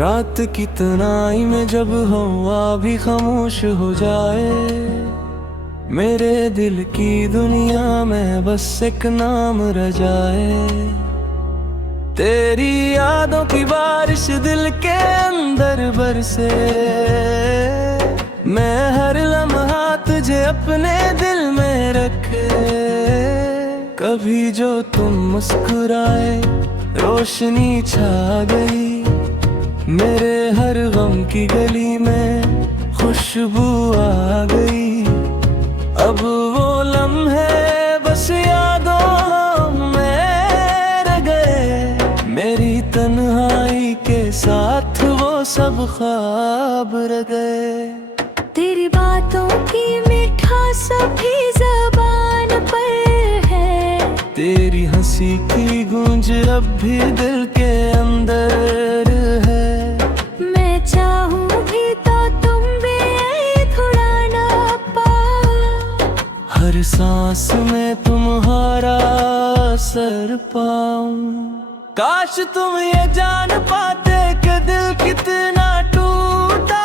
रात की तन्हाई में जब हवा भी खामोश हो जाए, मेरे दिल की दुनिया में बस एक नाम रह जाए। तेरी यादों की बारिश दिल के अंदर बरसे, मैं हर लम्हा तुझे अपने दिल में रखे। कभी जो तुम मुस्कुराए रोशनी छा गई, मेरे हर गम की गली में खुशबू आ गई। अब वो लम्हे बस यादों में रह गए, मेरी तन्हाई के साथ वो सब ख्वाब रह गए। तेरी बातों की मिठास भी ज़बान पर है, तेरी हंसी की गूंज अब भी दिल के अंदर है। मैं चाहूँ भी तो तुम भी थोड़ा ना पाओ, हर सांस में तुम्हारा असर पाऊं। काश तुम ये जान पाते कि दिल कितना टूटा,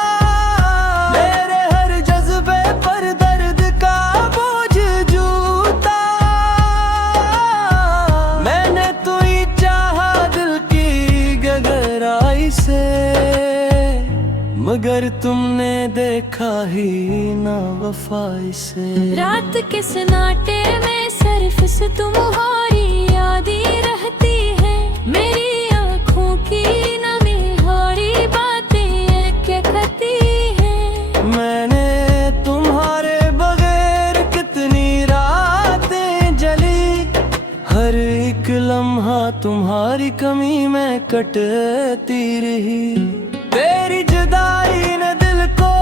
मेरे हर जज्बे पर दर्द का बोझ जूता। मैंने तो ही चाहा दिल की गहराई से, मगर तुमने देखा ही ना वफाई से। रात के सन्नाटे में सिर्फ से तुम्हारी याद ही रहती है, मेरी आँखों की नमी बातें क्या कहती है। मैंने तुम्हारे बगैर कितनी रातें जली, हर एक लम्हा तुम्हारी कमी में कटती रही। तेरी जुदाई ने दिल को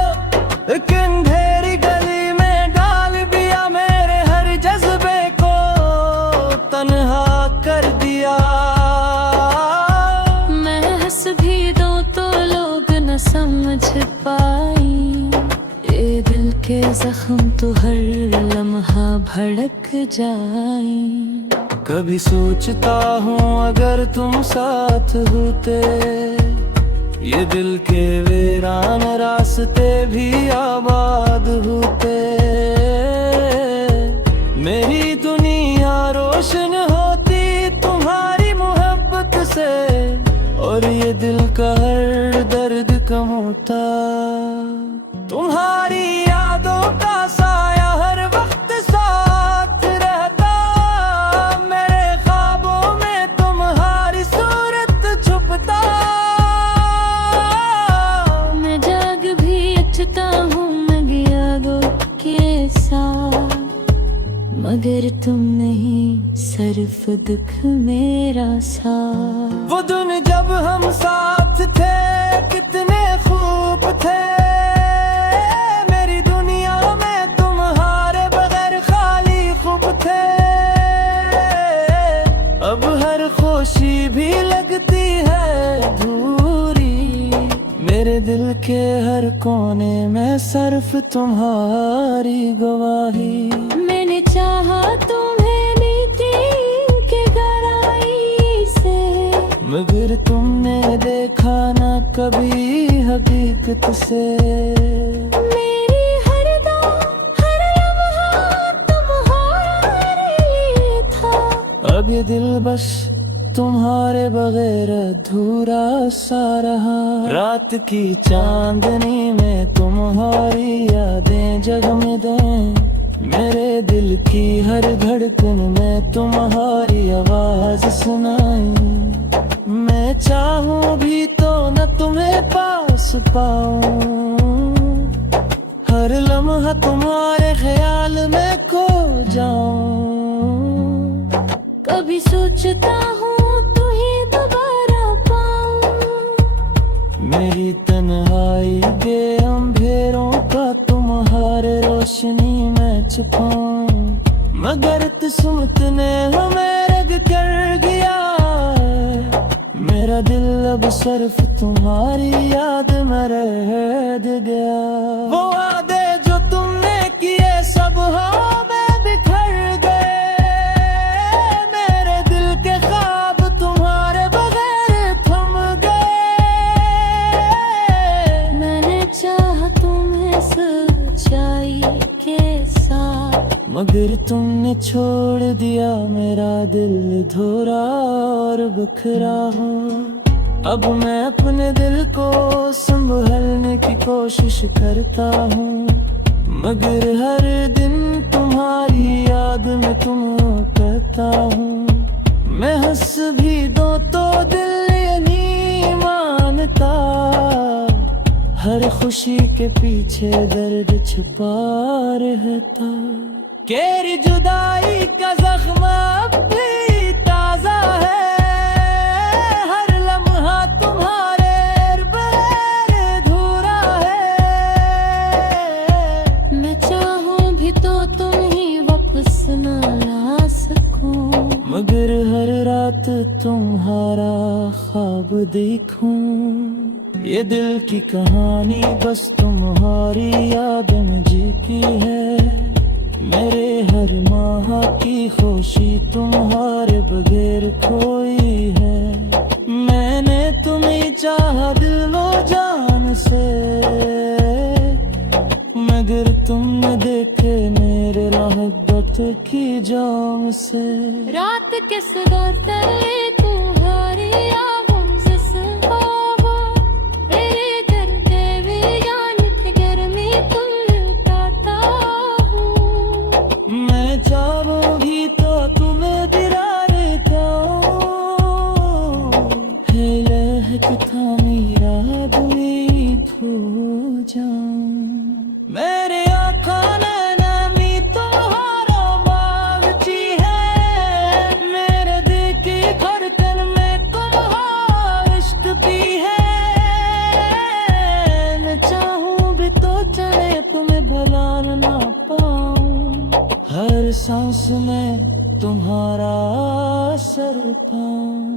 एक अंधेरी गली में डाल दिया, मेरे हर जज्बे को तन्हा कर दिया। मैं हंस भी दूं तो लोग न समझ पाई, ये दिल के जख्म तो हर लम्हा भड़क जाए। कभी सोचता हूँ अगर तुम साथ होते, ये दिल के वीरान रास्ते भी आबाद होते। मेरी दुनिया रोशन होती तुम्हारी मोहब्बत से, और ये दिल का हर दर्द कम होता। तुम्हारी यादों का साया हर वक्त साथ रहता, मेरे ख्वाबों में तुम्हारी सूरत छुपता। मैं जाग भी अचता हूँ यादों के साथ, मगर तुम नहीं सिर्फ दुख मेरा साथ। वो दिन जब हम साथ थे कितने खूब थे, मेरी दुनिया में तुम्हारे बगैर खाली खूब थे। अब हर खुशी भी लगती है अधूरी, मेरे दिल के हर कोने में सिर्फ तुम्हारी गवाही। मैंने चाहा तुम्हें नीति के गहराई से, मगर तुमने देखा ना कभी हकीकत से। मेरी हर दम हर लम्हा तुम्हारे लिए था, अब ये दिल बस तुम्हारे बगैर अधूरा सा रहा। रात की चांदनी में तुम्हारी यादें जगमगाएं, मेरे दिल की हर धड़कन में तुम्हारी आवाज सुनाई। मैं चाहूँ भी तो न तुम्हें पास पाऊं, हर लम्हा तुम्हारे ख्याल में खो जाऊं। कभी सोचता हूँ तू ही दोबारा पाऊं, मेरी तन्हाई के अंधेरों का तुम्हारे रोशनी में छुपाऊं। मगर किस्मत ने हमें रग कर गया, मेरा दिल अब सिर्फ तुम्हारी याद में रह गया। वो वादे जो तुमने किए सब हवा में बिखर गए, मेरे दिल के ख्वाब तुम्हारे बगैर थम गए। मगर तुमने छोड़ दिया मेरा दिल धोरा और बिखरा हो। अब मैं अपने दिल को संभालने की कोशिश करता हूँ, मगर हर दिन तुम्हारी याद में तुम कहता हूँ। मैं हंस भी दूं तो दिल ये नहीं मानता, हर खुशी के पीछे दर्द छिपा रहता। केरी जुदाई का जख्म अब भी ताजा है, हर लम्हा तुम्हारे बगैर अधूरा है। मैं चाहूं भी तो तुम ही वापस ना ला सकूं, मगर हर रात तुम्हारा ख्वाब देखूं। ये दिल की कहानी बस तुम्हारी याद में जीती है, मेरे हर माह की खुशी तुम्हारे बगैर खोई है। मैंने तुम्हें चाहा दिलो जान से, मगर तुमने देखे मेरे मोहब्बत की जाम से। रात के सदा तले तुम्हारी आवाज़ से हवा, तेरे डरते भी यानी की गर्मी तुम लुटाता हूँ। मैं चाहूंगी तो तुम्हें दिलाने जाऊं, है लहक था मेरा दिल खो जाऊं। मेरे आँखों ने नमी तुम्हारा मांगती है, मेरे दिल की धड़कन में तुम्हारा इश्क भी है। मैं चाहूं भी तो चले तुम्हें भुला ना पाऊं, हर सांस में तुम्हारा असर पाऊं।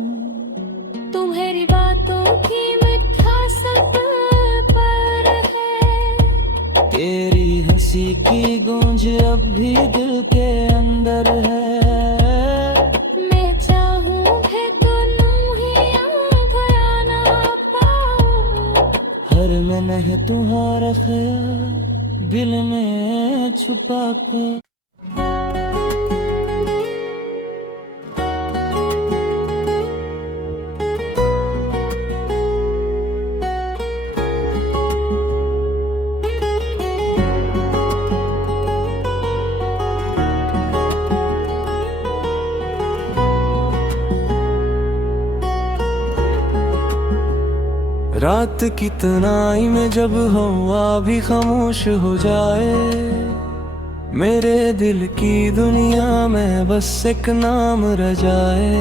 तुम्हारी बातों की मिठास पर है, तेरी हंसी की गूंज अब भी दिल के अंदर है। मैं चाहूं भी तो यूं ही गया ना पाऊं। हर मैंने तुम्हारा ख्याल दिल में छुपा कर। रात की तन्हाई में जब हवा भी खामोश हो जाए, मेरे दिल की दुनिया में बस एक नाम रह जाए।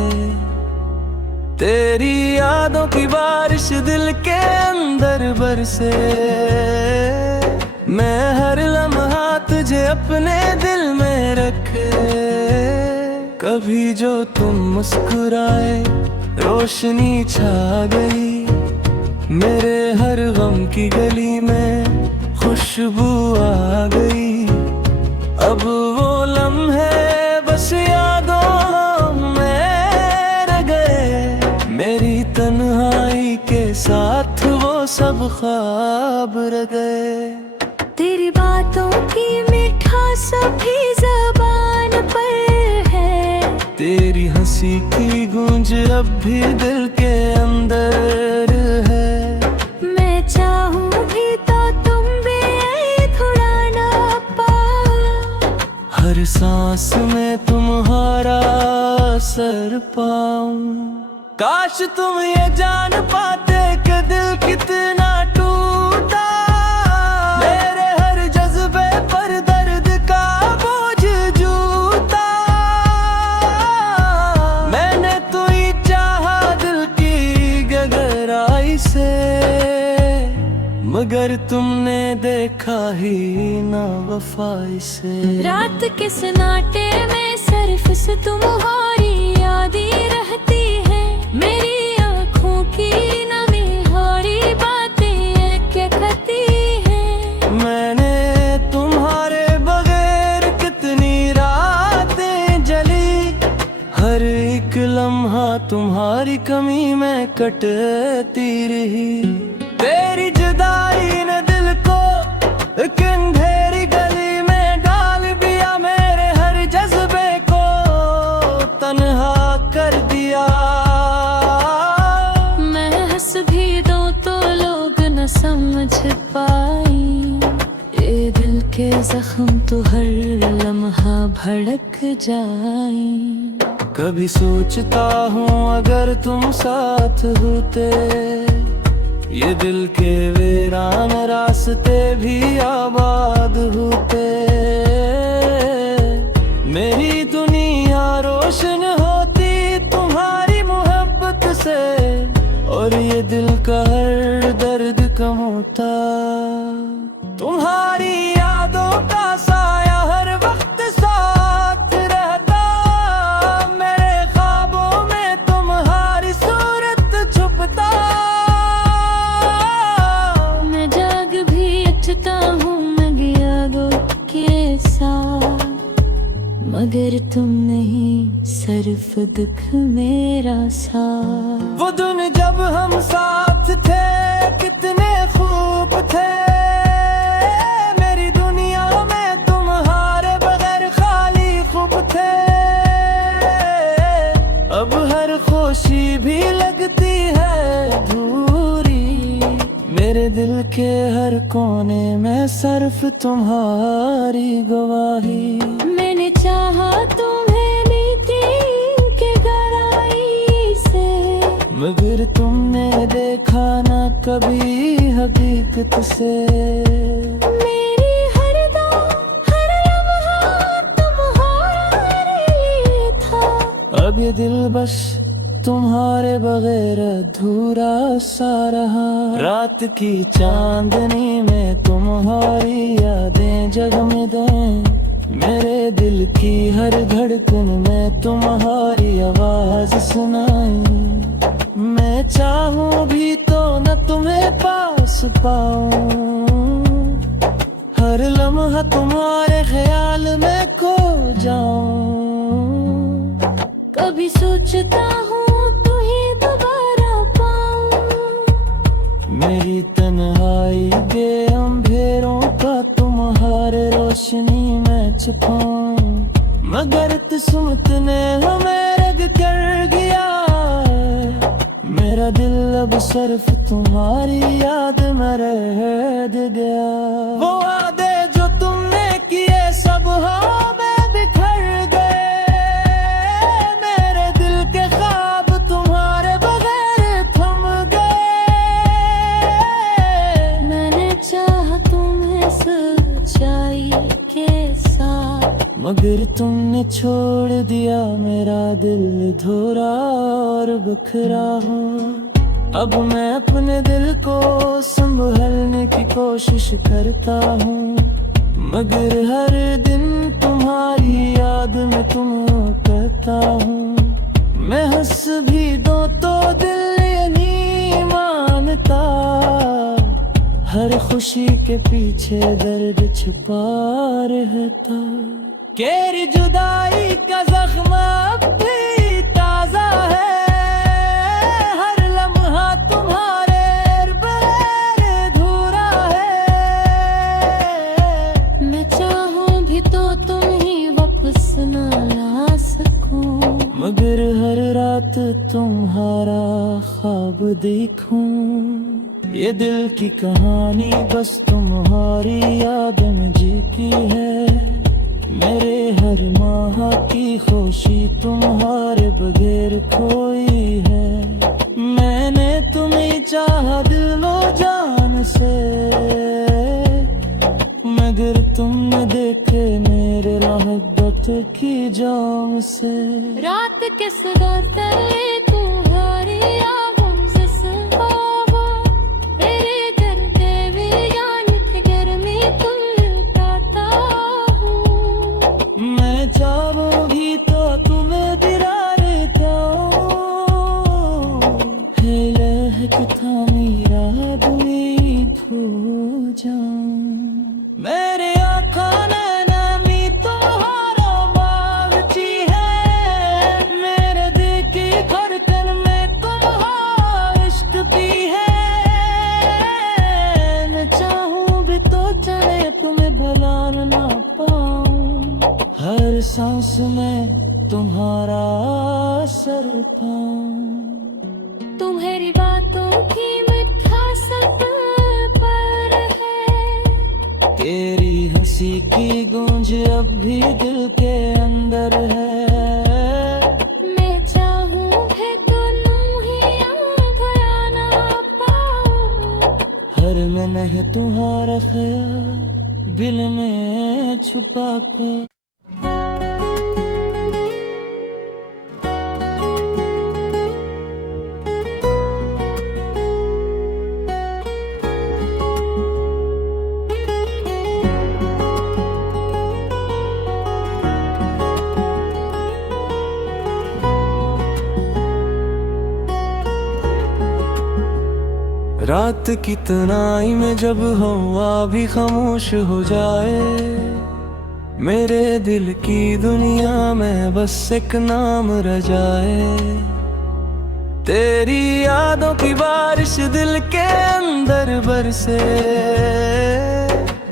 तेरी यादों की बारिश दिल के अंदर बरसे, मैं हर लम्हा तुझे अपने दिल में रखे। कभी जो तुम मुस्कुराए रोशनी छा गई, मेरे हर गम की गली में खुशबू आ गई। अब वो लम्हे बस यादों में रह गए, मेरी तन्हाई के साथ वो सब ख्वाब रह गए। तेरी बातों की मिठास भी ज़बान पर है, तेरी हंसी की गूंज अब भी दिल के अंदर है। मैं चाहूं भी तो तुम भी थोड़ा ना पाओ, हर सांस में तुम्हारा असर पाऊं। काश तुम ये जान पाते कि दिल कितना टूटा, मेरे हर जज्बे पर दर्द का बोझ जूता। मैंने तो ही चाहा दिल की गहराई से, मगर तुमने देखा ही ना वफाई से। रात के सन्नाटे में सिर्फ से तुम्हारी याद ही रहती है, मेरी आँखों की नमी बातें क्या कहती है। मैंने तुम्हारे बगैर कितनी रातें जली, हर एक लम्हा तुम्हारी कमी में कटती रही। तेरी जुदाई ने दिल को एक अंधेरी गली में डाल दिया, मेरे तो हर लम्हा भड़क जाए। कभी सोचता हूँ अगर तुम साथ होते, ये दिल के वीरान रास्ते भी आबाद होते। मेरी दुनिया रोशन होती तुम्हारी मोहब्बत से, और ये दिल का हर दर्द कम होता। तुम्हारी यादों का साया हर वक्त साथ रहता, मेरे ख्वाबों में तुम्हारी सूरत छुपता। मैं जाग भी अचता हूँ मैं यादों के साथ, मगर तुम नहीं सिर्फ दुख मेरा साथ। वो दिन जब हम साथ थे कितने खूब थे, मेरी दुनिया में तुम्हारे बगैर खाली खूब थे। अब हर खुशी भी लगती है अधूरी, मेरे दिल के हर कोने में सिर्फ तुम्हारी गवाही। मैंने चाहा तुम्हें नीति के गहराई से, मगर तुमने देखा ना कभी हकीकत से। मेरी हर दम हर लम्हा तुम्हारे लिए था। अब ये दिल बस तुम्हारे बगैर अधूरा सा रहा। रात की चांदनी में तुम्हारी यादें जगमगाएं, मेरे दिल की हर धड़कन में तुम्हारी आवाज सुनाई। मैं चाहूं भी तो न तुम्हें पास पाऊं, हर लम्हा तुम्हारे ख्याल में खो जाऊं। कभी सोचता हूँ तुझे दोबारा पाऊं, मेरी तन्हाई के अंधेरों का तुम्हारे रोशनी में छुपाऊं। मगर किस्मत ने हमें रग कर गया, मेरा दिल अब सिर्फ तुम्हारी याद में रह गया। वो वादे जो तुमने किए सब हवा में बिखर गए, मेरे दिल के ख्वाब तुम्हारे बगैर थम गए। मैंने चाहा तुम्हें सच्चाई के साथ, मगर तुमने छोड़ दिया मेरा दिल धोरा और बिखरा हूँ। अब मैं अपने दिल को संभालने की कोशिश करता हूँ, मगर हर दिन तुम्हारी याद में तुम कहता हूँ। मैं हंस भी दो तो दिल ये नहीं मानता, हर खुशी के पीछे दर्द छिपा रहता। केरी जुदाई का जख्म अब भी ताजा है, हर लम्हा तुम्हारे बगैर अधूरा है। मैं चाहूँ भी तो तुम ही वापस न ला सकूं, मगर हर रात तुम्हारा ख्वाब देखूं। ये दिल की कहानी बस तुम्हारी याद में जीती है, मेरे हर माह की खुशी तुम्हारे बगैर खोई है। मैंने तुम्हें चाहा दिलो जान से, मगर तुमने देखे मेरे मोहब्बत की जाम से। रात के सदर तले तुम्हारी आवाज़ से सहावा, तेरे करते भी यानी कि गर्मी तुम लुटाता हूँ। मैं चाहूंगी तो तुम्हें दिलाने जाऊं, है लहकता मेरा दिल खो जाऊं। मेरे आँखों ने नामी तुम्हारा मांगती है, मेरे दिल की धड़कन में तुम्हारा इश्क भी है। मैं चाहूं भी तो चले तुम्हें भुला ना पाऊं, हर सांस में तुम्हारा असर पाऊं। तुम्हारी बातों की मिठास दिल पर है, तेरी हंसी हंसी की गूंज अब भी दिल के अंदर है। मैं चाहूं है तो यूं ही याद ना पाओ। हर महक तुम्हारा ख्याल दिल में छुपा कर। रात की तन्हाई में जब हवा भी खामोश हो जाए, मेरे दिल की दुनिया में बस एक नाम रह जाए। तेरी यादों की बारिश दिल के अंदर बरसे,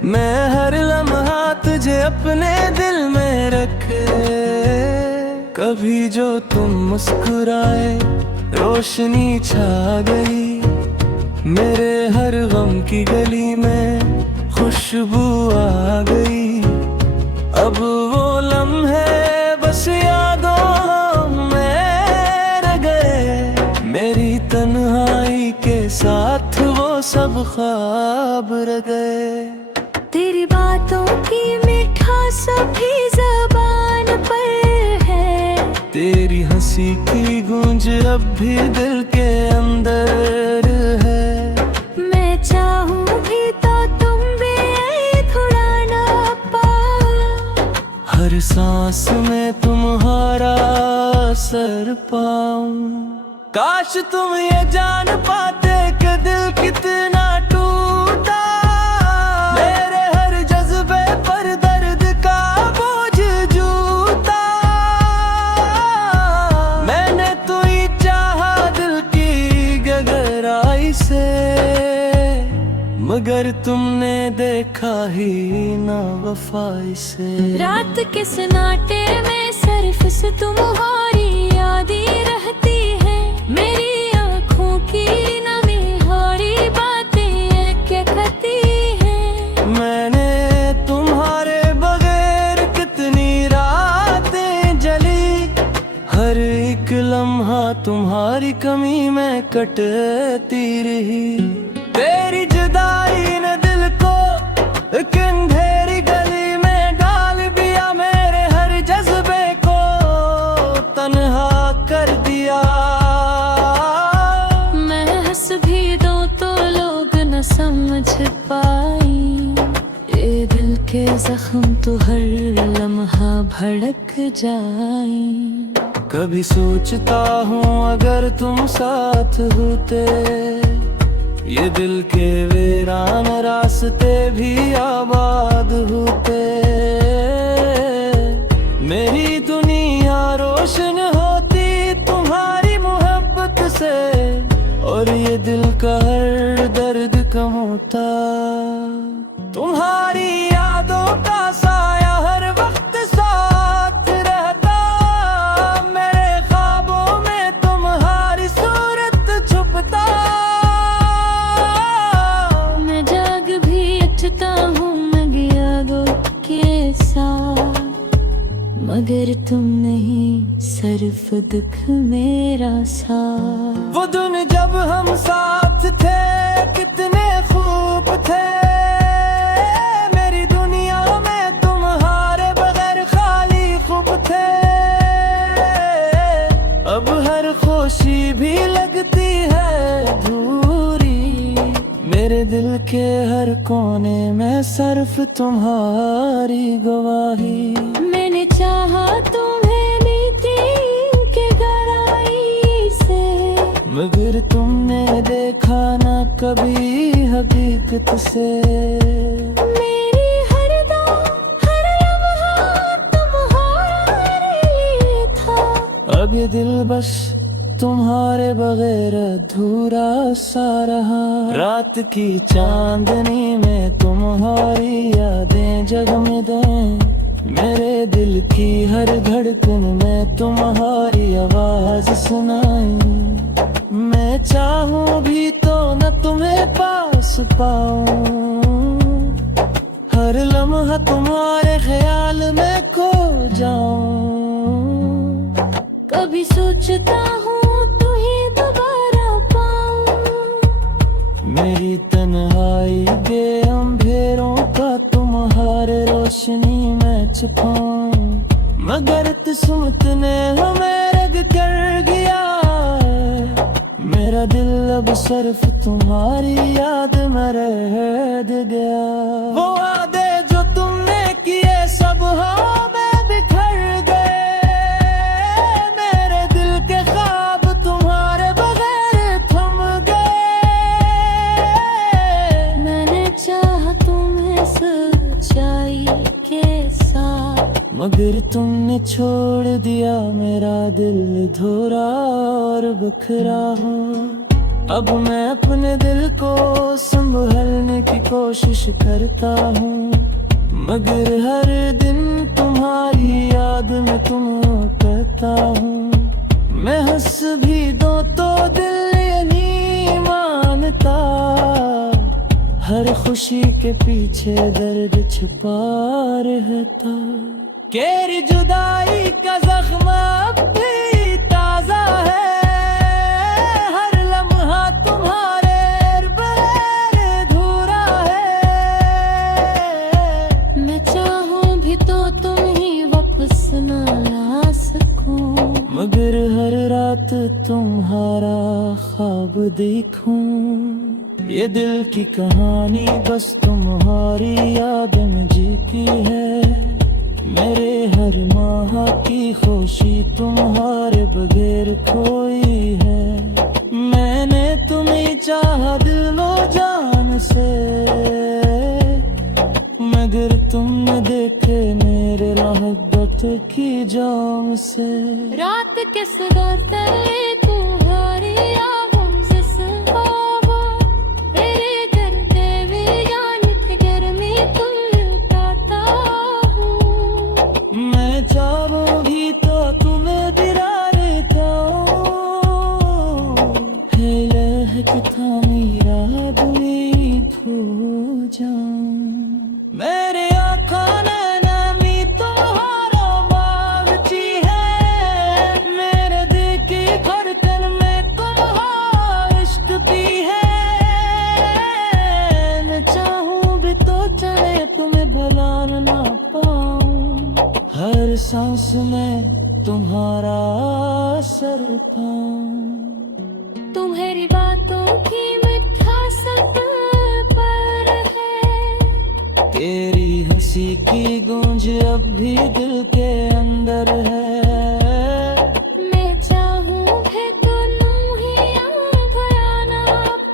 मैं हर लम्हा तुझे अपने दिल में रखे। कभी जो तुम मुस्कुराए रोशनी छा गई, मेरे हर गम की गली में खुशबू आ गई। अब वो लम्हे बस यादों में रह गए, मेरी तन्हाई के साथ वो सब ख्वाब रह गए। तेरी बातों की मिठास भी ज़बान पर है, तेरी हंसी की गूंज अब भी दिल के अंदर है। मैं चाहूं भी तो तुम भी थोड़ा ना पाओ। हर सांस में तुम्हारा असर पाऊं। काश तुम ये जान पाते कि दिल कितना टूटा, मेरे हर जज्बे पर दर्द का बोझ जूता। मैंने तो ही चाहा दिल की गहराई से, मगर तुमने देखा ही ना वफाई से। रात के सन्नाटे में सिर्फ से तुम्हारी याद ही रहती है। मेरी आँखों की नमी बातें क्या कहती हैं। मैंने तुम्हारे बगैर कितनी रातें जली, हर एक लम्हा तुम्हारी कमी में कटती रही। तेरी जुदाई ने दिल को एक अंधेरी गली में डाल दिया, मेरे हर जज्बे को तन्हा कर दिया। मैं हंस भी दूं तो लोग न समझ पाई, ये दिल के जख्म तो हर लम्हा भड़क जाए। कभी सोचता हूँ अगर तुम साथ होते, ये दिल के वीरान रास्ते भी आबाद होते। मेरी दुनिया रोशन होती तुम्हारी मोहब्बत से, और ये दिल का हर दर्द कम होता। तुम्हारी यादों का साया हर वक्त साथ रहता, मेरे ख्वाबों में तुम्हारी सूरत छुपता। मैं जाग भी अटता हूँ मैं यादों के साथ, मगर तुम नहीं सिर्फ दुख मेरा साथ। वो दिन जब हम साथ थे कितने खूब थे, मेरी दुनिया में तुम्हारे बगैर खाली खूब थे। अब हर खुशी भी लगती है अधूरी, मेरे दिल के हर कोने में सिर्फ तुम्हारी गवाही। मैंने चाहा तुम्हें नीति के गहराई से, मगर तुमने देखा ना कभी हकीकत से। मेरी हर दम हर लम्हा तुम्हारे लिए था। अब ये दिल बस तुम्हारे बगैर अधूरा सा रहा। रात की चांदनी में तुम्हारी यादें जगमगाएं, मेरे दिल की हर धड़कन में तुम्हारी आवाज सुनाई। मैं चाहूं भी तो न तुम्हें पास पाऊं, हर हर लम्हा तुम्हारे ख्याल में खो जाऊं। कभी सोचता हूँ तू ही दोबारा पाऊं। मेरी तन्हाई के अंधेरों का तुम्हारे रोशनी में छुपाऊं। मगर किस्मत ने हमें रग कर गया है। मेरा दिल अब सिर्फ तुम्हारी याद में रह गया। वो वादे जो तुमने किए सब हवा में बिखर गए। मेरे दिल के ख्वाब तुम्हारे बगैर थम गए। मैंने चाहा तुम्हें सच्चाई के साथ, मगर तुमने छोड़ दिया मेरा दिल धोरा और बिखरा हो। अब मैं अपने दिल को संभालने की कोशिश करता हूँ, मगर हर दिन तुम्हारी याद में तुम्हें कहता हूँ। मैं हंस भी दूं तो दिल ये नहीं मानता। हर खुशी के पीछे दर्द छिपा रहता। केरी जुदाई का जख्म अब भी ताजा है। हर लम्हा तुम्हारे बगैर अधूरा है। मैं चाहूँ भी तो तुम ही वापस न ला सकूं। मगर हर रात तुम्हारा ख्वाब देखूं। ये दिल की कहानी बस तुम्हारी याद में जीती है। मेरे हर माह की खुशी तुम्हारे बगैर खोई है। मैंने तुम्हें चाहा दिलो जान से, मगर तुमने देखे मेरे मोहब्बत की जाम से। रात के सगाते तुम्हारी आवाज़ से सहावा, तेरे करते भी यानी गर्मी तुम लुटाता हूँ। मैं चाहूंगी तो तुम्हें गिरा देता हूँ। है लहक थामी रात में खो जाऊं। मेरे आँखों ने नामी तुम्हारा मांगती है। मेरे दिल की धड़कन में तुम्हारा इश्क भी है। मैं चाहूं भी तो चले तुम्हें भुला ना पाऊं। हर सांस में तुम्हारा असर पाऊं। तुम्हारी बातों की मिठास दिल पर है। तेरी हंसी की गूंज अब भी दिल के अंदर है। मैं चाहूँ भी तो यूं ही भुला ना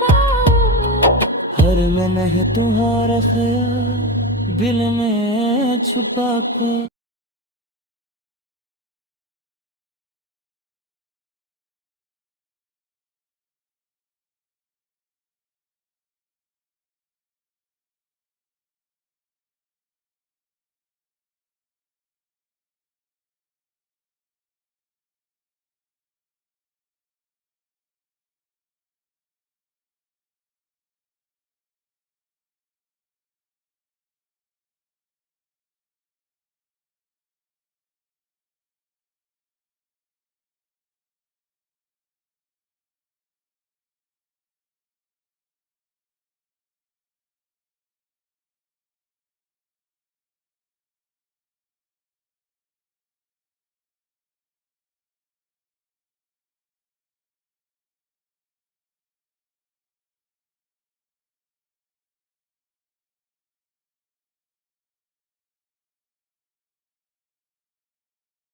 पाऊं। हर मैंने है तुम्हारा ख्याल दिल में छुपा कर